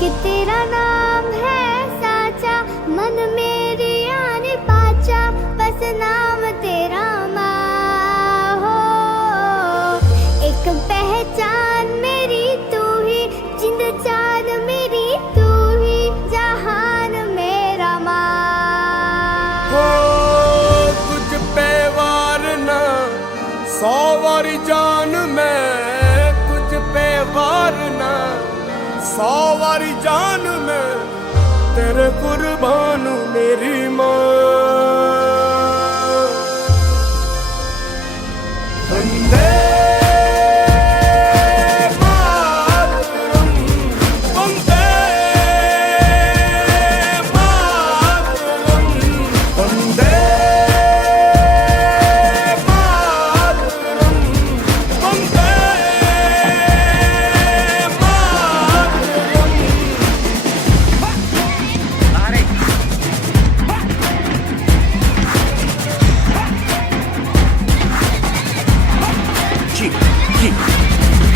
कि तेरा नाम है साचा, मन मेरी आने पाचा, बस नाम तेरा माँ हो। एक पहचान मेरी तू ही, जिंद जान मेरी तू ही, जहान मेरा माँ हो। तुझ पे वार ना 100 वारी जान मैं, तुझ पे वार ना 100 वारी जान मैं, तेरे कुर्बान मेरी माँ। वंदे मातरम, वंदे मातरम, वंदे मातरम, वंदे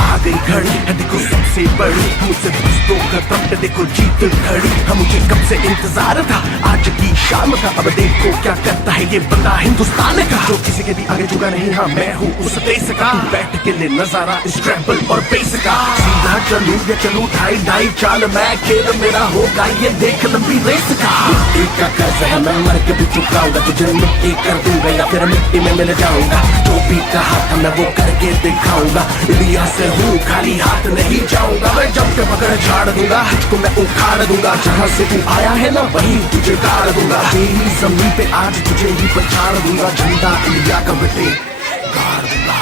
आ गई घड़ी है देखो सबसे बड़ी, मुझसे बस दो कदम पे देखो जीत खड़ी। हम मुझे कब से इंतजार था आज की शाम का, अब देखो क्या करता है ये बंदा हिंदुस्तान का, जो किसी के भी आगे झुका नहीं। हाँ मैं हूँ उस देश का, बैठ के ले नजारा इस ट्रैवल और बेस का। सीधा चलूं या चलूं ढाई ढाई चाल, मैं खेल मेरा होगा ये देख लंबी रेस का। मिट्टी का कर्ज है मैं मर के भी चुकाऊंगा, तुझे मिट्टी कर दूंगा या फिर मिट्टी में मिल जाऊंगा। जो भी कहा था मैं वो करके दिखाऊंगा, इंडिया से हूँ खाली हाथ नहीं जाऊंगा। मैं जब के पकड़ झाड़ दूंगा, तुझको मैं उखाड़ दूंगा, जहाँ से तू आया है ना वहीं तुझे गाड़ दूंगा। तेरी जमीन पे आज तुझे ही पछाड़ दूंगा, झंडा इंडिया का बेटे गाड़ दूंगा।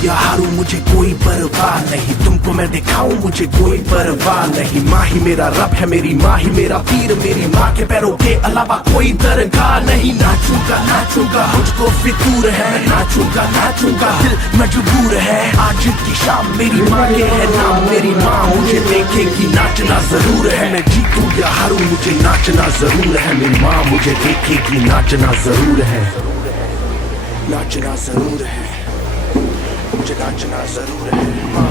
या हारू मुझे कोई परवाह नहीं, तुमको मैं दिखाऊं मुझे कोई परवाह नहीं। माँ ही मेरा रब है, मेरी माँ ही मेरा पीर, मेरी माँ के पैरों के अलावा कोई दरगाह नहीं। नाचूंगा नाचूंगा मुझको फितूर है, मैं नाचूंगा नाचूंगा दिल मजबूर है। आज की शाम मेरी माँ के है नाम, मेरी माँ मुझे देखेगी नाचना जरूर है। मैं जीतूं या हारू मुझे नाचना जरूर है, मेरी माँ मुझे देखेगी नाचना जरूर है, नाचना जरूर है, मुझे नाचना जरूर है। माँ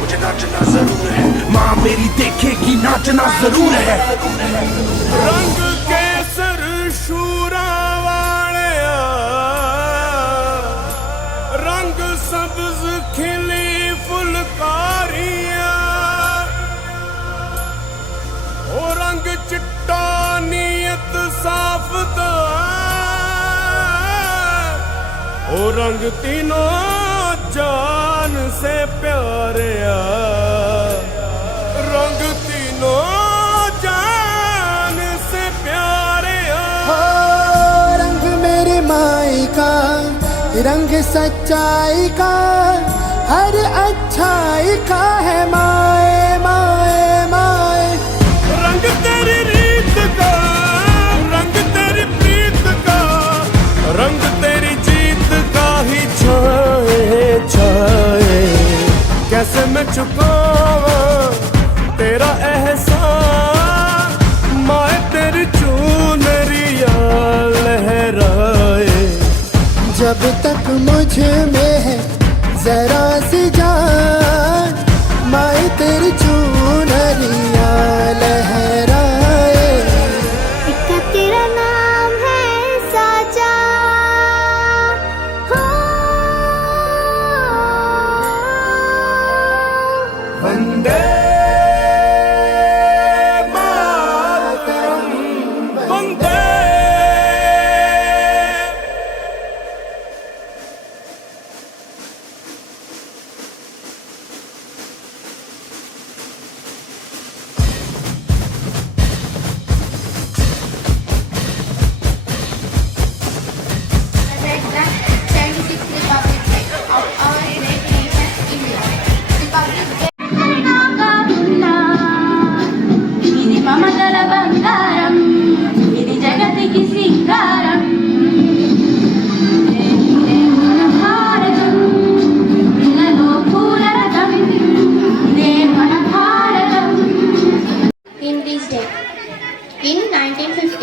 मुझे नाचना जरूर है, माँ मेरी देखेगी नाचना जरूर है। रंग केसर शूरा वालिया, रंग सब्ज खिली फुलकारियां, ओ रंग चिट्टा नीयत साफ दा, ओ रंग तीनों जान से प्यारिया, रंग तीनों जान से प्यारिया। हो रंग मेरे माई का, रंग सच्चाई का, हर अच्छाई का है माए माए माए। रंग तेरी रीत का, रंग तेरी प्रीत का, रंग तेरी जीत का ही छाए छाए। कैसे मैं चुकावा तेरा एहसान, माए तेरी चुनरिया लहराए। जब तक मुझ में है जरा सी जान, माए तेरी चुनरिया लहराए। इसका तेरा नाम है साचा हो। वंदे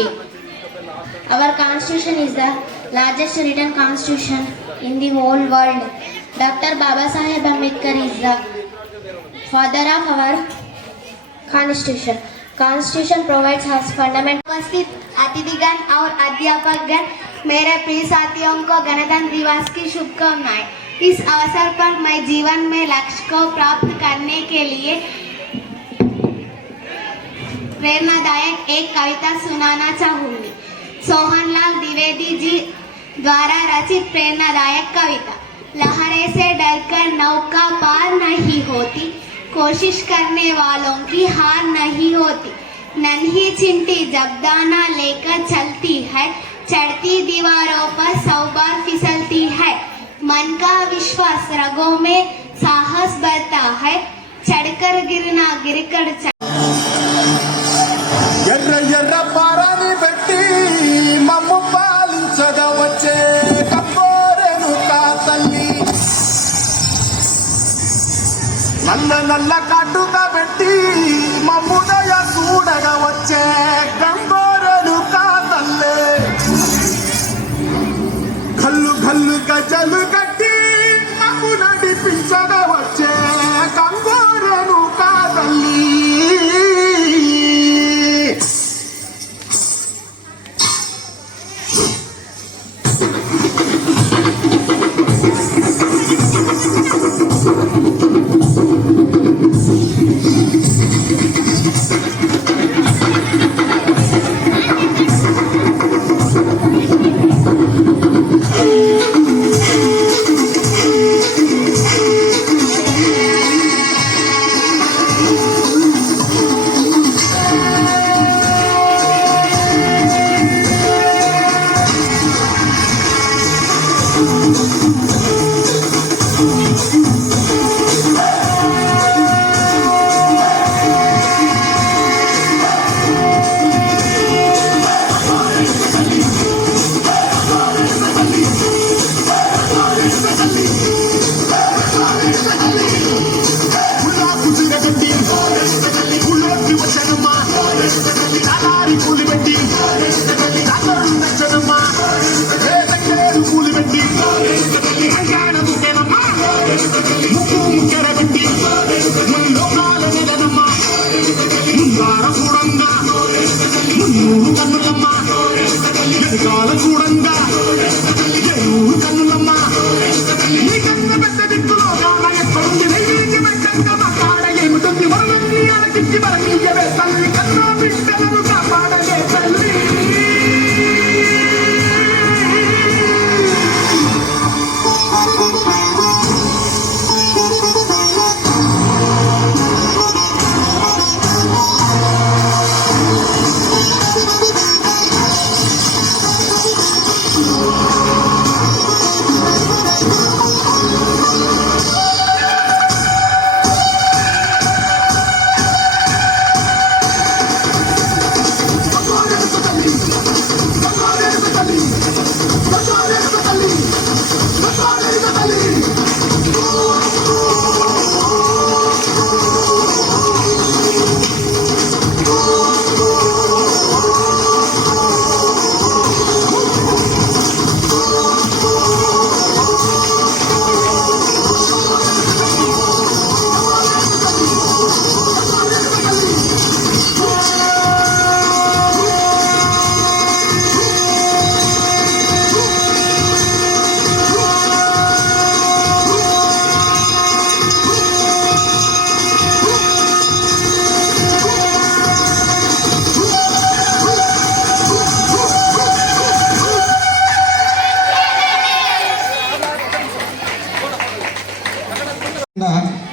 duty. Our constitution is the largest written constitution in the whole world. Dr. Babasaheb Ambedkar is the father of our constitution. Constitution provides us fundamental. उपस्थित अतिथिगण और अध्यापकगण, मेरे प्रिय साथियों को गणतंत्र दिवस की शुभकामनाएं। इस अवसर पर मैं जीवन में लक्ष्य को प्राप्त करने के लिए प्रेरणादायक एक कविता सुनाना चाहूंगी। सोहनलाल द्विवेदी जी द्वारा रचित प्रेरणादायक कविता। लहरें से डरकर नौका पार नहीं होती, कोशिश करने वालों की हार नहीं होती। नन्ही चिंटी जब दाना लेकर चलती है, चढ़ती दीवारों पर 100 बार फिसलती है। मन का विश्वास रगों में साहस बढ़ता है, चढ़कर गिरना गिरकर ఎర్ర ఎర్ర పారాని పెట్టి మమ్ము పాలించగా వచ్చే కప్పోరెను కా తల్లి, నల్ల నల్ల కాటుగా పెట్టి మమ్ము దయ చూడగా వచ్చే గంగోరెను కా తల్లి, కల్లు కల్లు గజలు కట్టి మమ్ము నడిపించగా వచ్చే గంగోరెను కా తల్లి.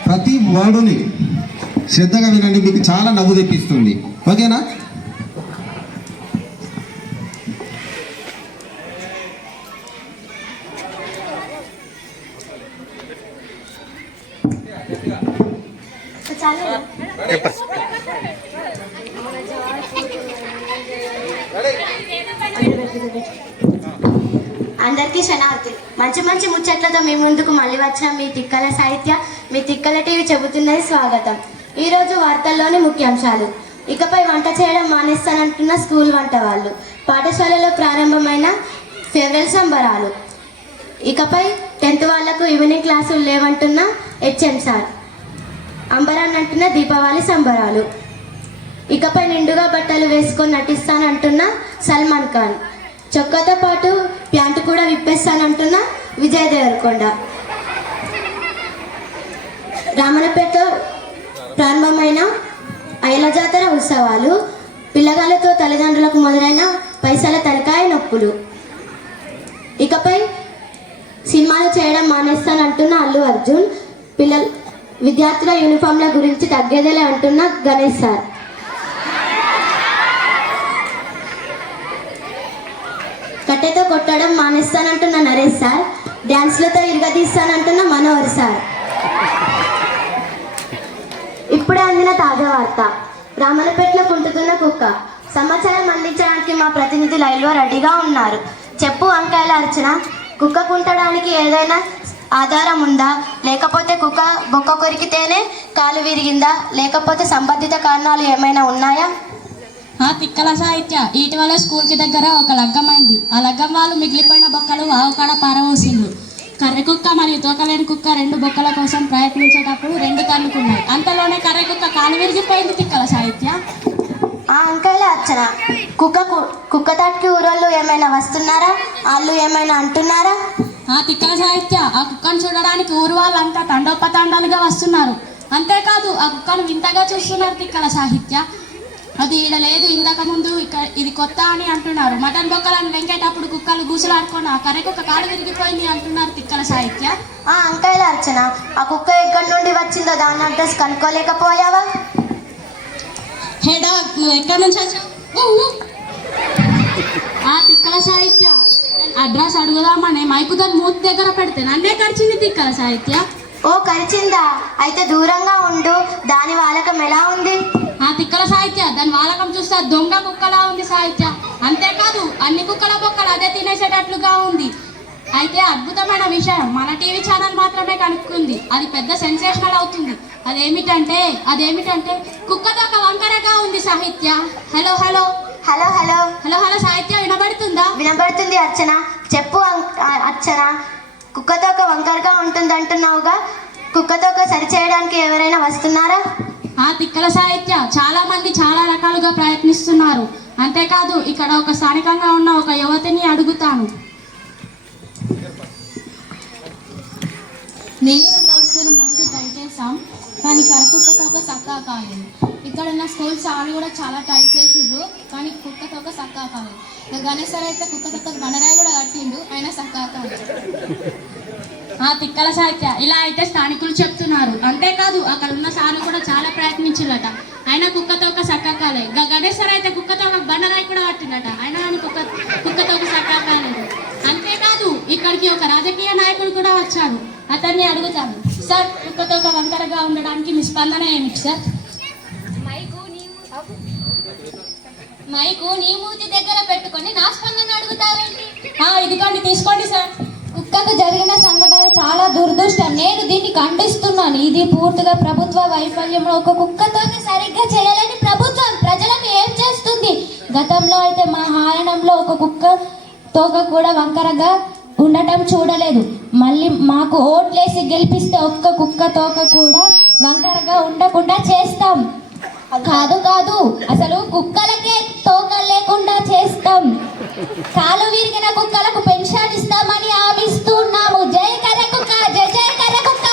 ప్రతి వర్డుని శ్రద్ధగా వినండి, మీకు చాలా నవ్వు తెప్పిస్తుంది. ఓకేనా? అందరికీ శనార్థి. మంచి మంచి ముచ్చట్లతో మీ ముందుకు మళ్ళీ వచ్చిన మీ తిక్కల సాహిత్య, మీ తిక్కల టీవీ చెబుతున్నది స్వాగతం. ఈరోజు వార్తల్లోని ముఖ్యాంశాలు. ఇకపై వంట చేయడం మానేస్తానంటున్న స్కూల్ వంట వాళ్ళు. పాఠశాలలో ప్రారంభమైన ఫేర్వెల్ సంబరాలు. ఇకపై 10th వాళ్ళకు ఈవినింగ్ క్లాసులు లేవంటున్న హెచ్ఎం సార్. అంబరాన్ని అంటున్న దీపావళి సంబరాలు. ఇకపై నిండుగా బట్టలు వేసుకొని నటిస్తానంటున్న సల్మాన్ ఖాన్. చొక్కాతో పాటు ప్యాంటు కూడా విప్పేస్తానంటున్న విజయ్ దేవరకొండ. రామన్నపేటలో ప్రారంభమైన ఐల జాతర ఉత్సవాలు. పిల్లగాళ్ళతో తల్లిదండ్రులకు మొదలైన పైసల తలకాయ నొప్పులు. ఇకపై సినిమాలు చేయడం మానేస్తానంటున్న అల్లు అర్జున్. విద్యార్థుల యూనిఫామ్ల గురించి తగ్గేదేలే అంటున్న గణేష్ సార్. కట్టెతో కొట్టడం మానేస్తానంటున్న నరేష్ సార్. డ్యాన్స్లతో ఇరగదీస్తానంటున్న మనోహర్ సార్. ఇప్పుడే అందిన తాజా వార్త. రామన్నపేటలో కుంటుతున్న కుక్క. సమాచారం అందించడానికి మా ప్రతినిధి లైవ్లో రెడీగా ఉన్నారు. చెప్పు వంకాయల అర్చన, కుక్క కుంటడానికి ఏదైనా ఆధారం ఉందా? లేకపోతే కుక్క బొక్క కొరికితేనే కాలు విరిగిందా? లేకపోతే సంబంధిత కారణాలు ఏమైనా ఉన్నాయా? తిక్కల సాహిత్య, ఇటీవల స్కూల్కి దగ్గర ఒక లగ్గమైంది. ఆ లగ్గం వాళ్ళు మిగిలిపోయిన బొక్కలు ఆవుకాడ పారవోసిండ్రు. కర్రె కుక్క మరియు తోకలేని కుక్క 2 బొక్కల కోసం ప్రయత్నించేటప్పుడు 2 తన్నుకున్నాయి. అంతలోనే కర్రె కుక్క కాలు విరిగిపోయింది. తిక్కల సాహిత్య. అంకాయల అర్చన, కుక్క తాటికి ఊరోళ్ళు ఏమైనా వస్తున్నారా? వాళ్ళు ఏమైనా అంటున్నారా? తిక్కల సాహిత్య, ఆ కుక్కను చూడడానికి ఊరు వాళ్ళంతా తండోపతండాలుగా వస్తున్నారు. అంతేకాదు ఆ కుక్కను వింతగా చూస్తున్నారు. తిక్కల సాహిత్య, అది ఈడ లేదు, ఇంతకు ముందు ఇది కొత్త అని అంటున్నారు. మటన్ బొక్కలను వెంకేటప్పుడు కుక్కలు గూసులాడుకొని ఆ కర్రె కుక్క కాలు విరిగిపోయింది అంటున్నారు. తిక్కల సాహిత్య. అంకాయల అర్చన, ఆ కుక్క ఎక్కడి నుండి వచ్చిందో దాని అడ్రస్ కనుక్కోలేకపోయావా? హెడా, నువ్వు ఎక్కడి నుంచి వచ్చావు? తిక్కల సాహిత్య, అడ్రస్ అడుగుదామని మైకు దాని మూతి దగ్గర పెడితే నన్నే కరిచింది. తిక్కల సాహిత్య. ఓ కరిచిందా? అయితే దూరంగా ఉండు. దాని వాలకం ఎలా ఉంది? తిక్కల సాహిత్య, దాని వాలకం చూస్తే దొంగ కుక్కలా ఉంది సాహిత్య. అంతేకాదు అన్ని కుక్కల బొక్కలు అదే తినేసేటట్లుగా ఉంది. అయితే అద్భుతమైన విషయం, మన టీవీ ఛానల్ మాత్రమే కనుక్కుంది. అది పెద్ద సెన్సేషనల్ అవుతుంది. అదేమిటంటే కుక్కతో ఒక వంకరగా ఉంది సాహిత్య. Hello hello hello hello hello hello సాహిత్య, వినబడుతుందా? వినబడుతుంది అర్చన. చెప్పు అర్చన, కుక్కతో ఒక వంకరగా ఉంటుంది అంటున్నావుగా, కుక్కతో సరిచేయడానికి ఎవరైనా వస్తున్నారా? తిక్కల సాహిత్య, చాలా మంది చాలా రకాలుగా ప్రయత్నిస్తున్నారు. అంతేకాదు ఇక్కడ ఒక స్థానికంగా ఉన్న ఒక యువతిని అడుగుతాను. నేను దోస్తులు మందు ట్రై చేసాం, కానీ కరకుక్కతో ఒక సక్కా కాలేదు. ఇక్కడ ఉన్న స్కూల్స్ వాళ్ళు కూడా చాలా ట్రై చేసిండ్రు, కానీ కుక్కతో ఒక సక్కా కాలేదు. గణేష్ సార్ అయితే కుక్కతో బండరాయి కూడా కట్టిండు, అయినా సక్కా కాలేదు. తిక్కల సాహిత్య, ఇలా అయితే స్థానికులు చెప్తున్నారు. అంతేకాదు అక్కడ ఉన్న సార్లు కూడా చాలా ప్రయత్నించారట, అయినా కుక్కతో ఒక సక్కా కాలేదు. గణేష్ సార్ అయితే కుక్కతో ఒక బండరాయి కూడా కట్టిండట, అయినా కానీ కుక్కతో ఒక సక్కా కాలేదు. అంతేకాదు ఇక్కడికి ఒక రాజకీయ నాయకుడు కూడా వచ్చాడు. అతన్ని అడుగుతాను, సార్ కుక్కతో ఒక వంకరగా ఉండడానికి మీ స్పందన ఏమిటి సార్? మైకు నీ మూతి దగ్గర పెట్టుకొని నా స్పందన అడుగుతావేంటి? ఇదిగోండి, తీసుకోండి సార్. కుక్కకు జరిగిన సంఘటన చాలా దురదృష్టం. నేను దీన్ని ఖండిస్తున్నాను. ఇది పూర్తిగా ప్రభుత్వ వైఫల్యం. ఒక కుక్కతో సరిగ్గా చేయలేని ప్రభుత్వం ప్రజలకు ఏం చేస్తుంది? గతంలో అయితే మా హారణంలో ఒక కుక్క తోక కూడా వంకరగా ఉండటం చూడలేదు. మళ్ళీ మాకు ఓట్లేసి గెలిపిస్తే ఒక్క కుక్క తోక కూడా వంకరగా ఉండకుండా చేస్తాం. కాదు, అసలు కుక్కలకే తోక లేకుండా చేస్తాం. కాలు విరిగిన కుక్కలకు పెన్షన్ ఇస్తామని హామీస్తున్నాము. జై కర్రె కుక్క, జై జై కర్రె కుక్క.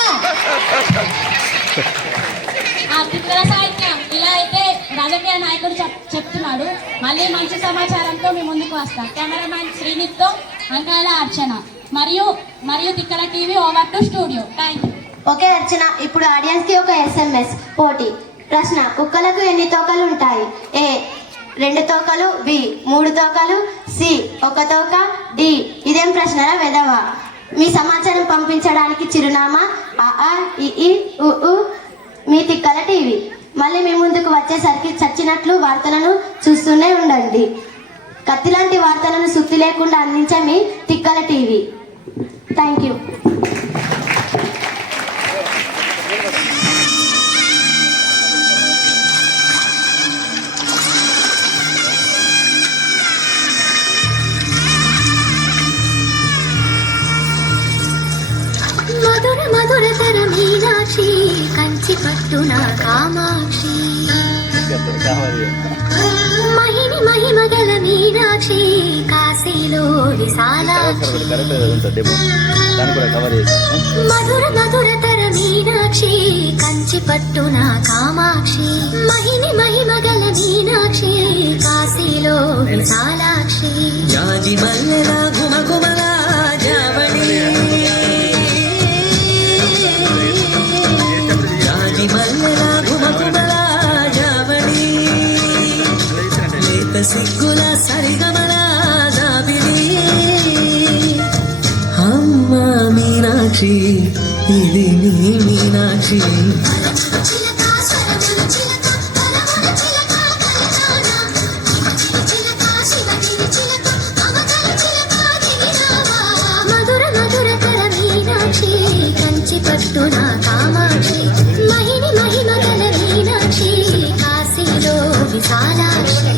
తిక్కల సాహిత్యం, ఇలా అయితే రాజకీయ నాయకుడు చెప్తున్నాడు. మళ్ళీ మంచి సమాచారంతో మీ ముందుకు వస్తా. కెమెరామ్యాన్ శ్రీనిత్తో అంకాయల అర్చన మరియు Tikkala TV over to studio. Thank you. Okay Archana, ఇప్పుడు ఆడియన్స్ కి ఒక SMS పోటీ ప్రశ్న. కుక్కలకు ఎన్ని తోకలు ఉంటాయి? A 2 తోకలు, B 3 తోకలు, C 1 తోక, D ఇదేం ప్రశ్నరా వెదవా? మీ సమాచారం పంపించడానికి చిరునామా ii మీ తిక్కల టీవీ. మళ్ళీ మీ ముందుకు వచ్చేసరికి చచ్చినట్లు వార్తలను చూస్తూనే ఉండండి. కత్తి లాంటి వార్తలను సుత్తి లేకుండా అందించే మీ Tikkala TV. Thank you. Kanchi పట్టున కామాక్షి మహిని మహిమగల మీనాక్షి కాశీలో విశాలాక్షి మధుర మధురతర మీనాక్షి కంచి పట్టున కామాక్షి మహిని మహిమగల మీనాక్షి కాశీలో విశాలాక్షి జాజి మల్లెల గుమగుమల జావళి జాజి మల్లెల గుమగుమల జావళి లేత సిగ్గుల సరిగమల జాబిలి అమ్మ మీనాక్షి ఇది నీ మీనాక్షి మధుర మధురతర మీనాక్షి కంచి పట్టున కామాక్షి మహిని మహిమగల మీనాక్షి కాశీలో విశాలాక్షి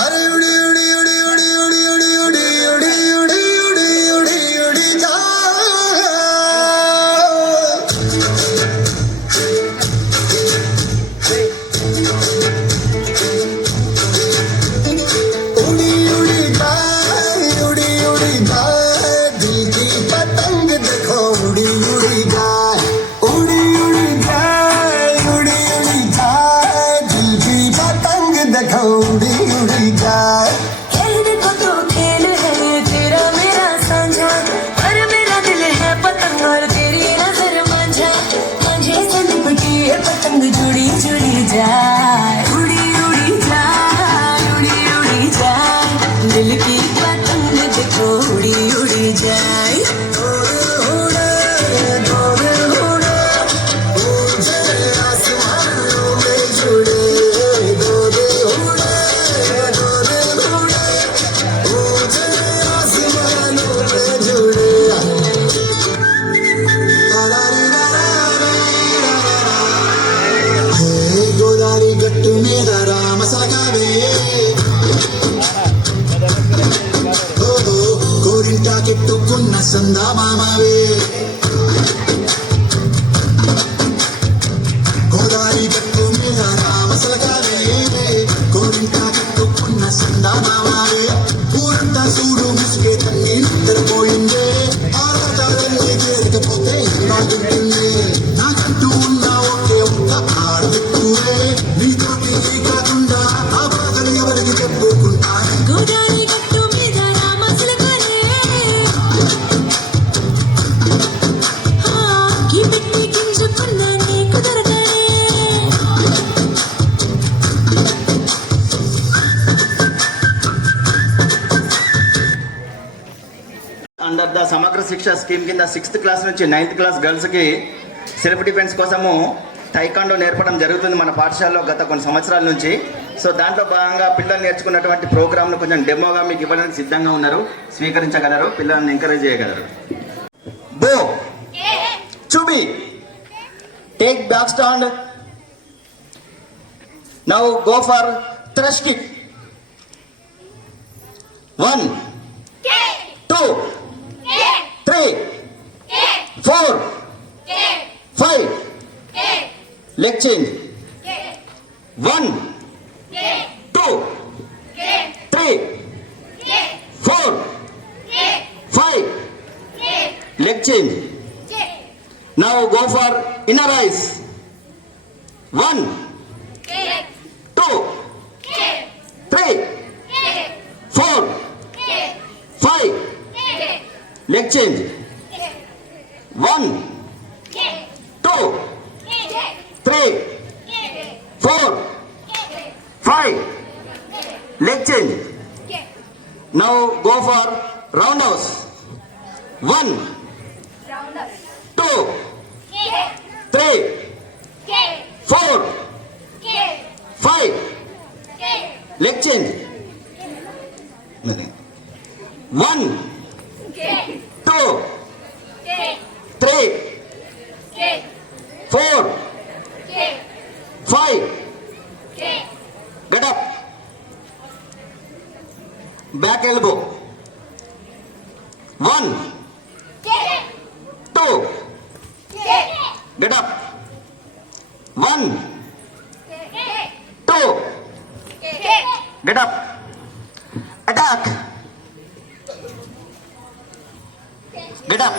అరే ఉడి ఉడి ఉడి ఉడి ఉడి ఉడి ఉడి ఉడి ఉడి ఉడి ఉడి ఉడి దా. उड़ी उड़ी जाए उड़ी उड़ी जाए दिल की पतंग देखो उड़ी उड़ी जाए उड़ी उड़ी जाए उड़ी उड़ी जाए दिल की पतंग देखो उड़ी उड़ी जाए खेलने को तो खेल है ये तेरा मेरा साझा पर मेरा दिल है पतंग और तेरी नजर मांझा मांझे से लिपटी ये पतंग जुड़ी जुड़ी जाए उड़ी उड़ी जाए उड़ी उड़ी जाए दिल की पतंग देखो उड़ी उड़ी जाए आसमानों में जुड़े दो दे उड़े आसमानों में जुड़े గోదారి గట్టు మీద రామసగావే గోరింటా కెట్టుకున్న సందా మామవే గోదారి గట్టు మీద రామసగావే గోరింటా కెట్టుకున్న సందా మామవే ఊరంతా చూడు ముసుగే తన్ని నిద్రపోయిందే ఆరాటాలన్నీ చేరకపోతే నాకుంటుంది నాకంటూ ఉన్న ఒకే ఒక్క ఆడవిట్టువే నీతోటి కాకుండా ఆ బాధలు ఎవరికి చెప్పుకుంటాను గోదారి గట్టు మీద రామచిలకలే ఈ పెట్టి గింజుకున్న నీకు దొరకలే అండర్ ద సమగ్ర శిక్ష స్కీమ్ కింద 6th క్లాస్ నుంచి 9th క్లాస్ గర్ల్స్కి సెల్ఫ్ డిఫెన్స్ కోసము టైకాండో నేర్పడం జరుగుతుంది మన పాఠశాలలో గత కొన్ని సంవత్సరాల నుంచి. సో దాంట్లో భాగంగా పిల్లలు నేర్చుకున్నటువంటి ప్రోగ్రామ్ను కొంచెం డెమోగా మీకు ఇవ్వడానికి సిద్ధంగా ఉన్నారు. స్వీకరించగలరు, పిల్లల్ని ఎంకరేజ్ చేయగలరు. బో చూబి take back stand. Now go for thrust kick. 1 2 3 4 5 leg change. 1 2 3 4 5 leg change. Now go for inner eyes. 1 2 3 4 5 leg change. 1 2 3 4 5 leg change. Now go for roundhouse. 1 2 3 4 5 leg change. 1 2 3 4 5 get up, back elbow. 1 2 Get up. Attack. Get up.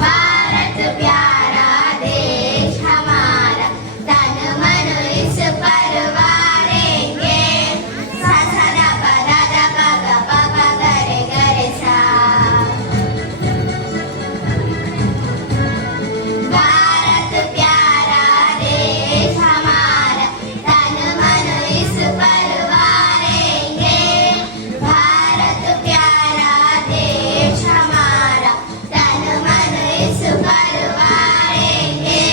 Bharat प्यारा देश हमारा, तन मन इस पर वारेंगे। सा सा दा पा दा पा गा पा पा गा रे सा। भारत प्यारा देश हमारा, तन मन इस पर वारेंगे। भारत प्यारा देश हमारा, तन मन इस पर वारेंगे।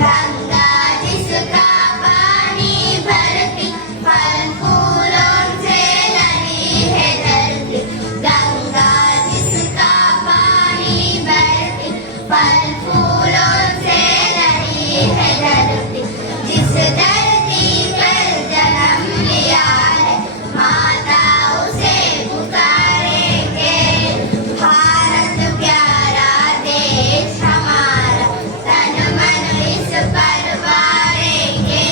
गंगा जिसका पानी भरती, फल फूलों से लदी है धरती। गंगा जिसका पानी भरती, फल फूलों से लदी है धरती। जिस धरती पर जन्म लिया है, माता उसे पुकारेंगे। भारत प्यारा देश हमारा, तन मन इस पर वारेंगे।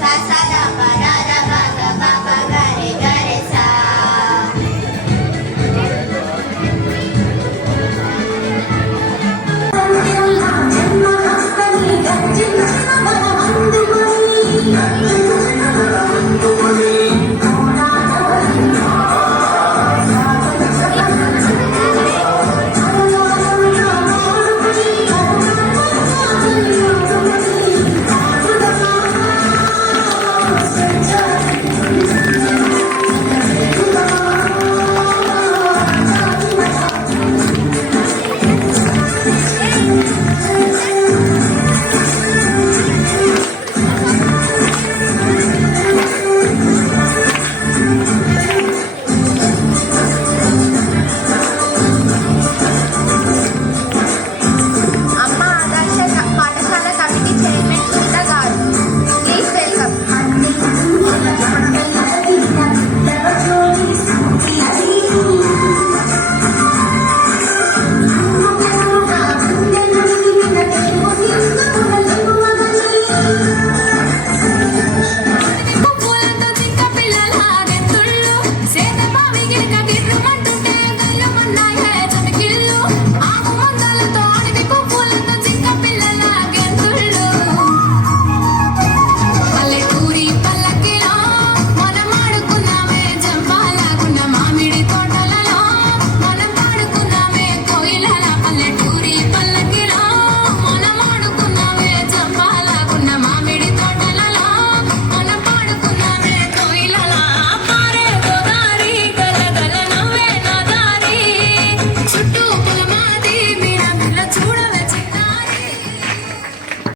सा सा दा पा दा पा गा पा पा गा रे सा। అమ్మ ఆదర్శ పాఠశాల కమిటీ చైర్మన్ సునీత గారు, ప్లీజ్ వెల్కమ్. పువ్వులతో చిక్క పిల్లల గెత్తుళ్ళు, సేద బావి గిరక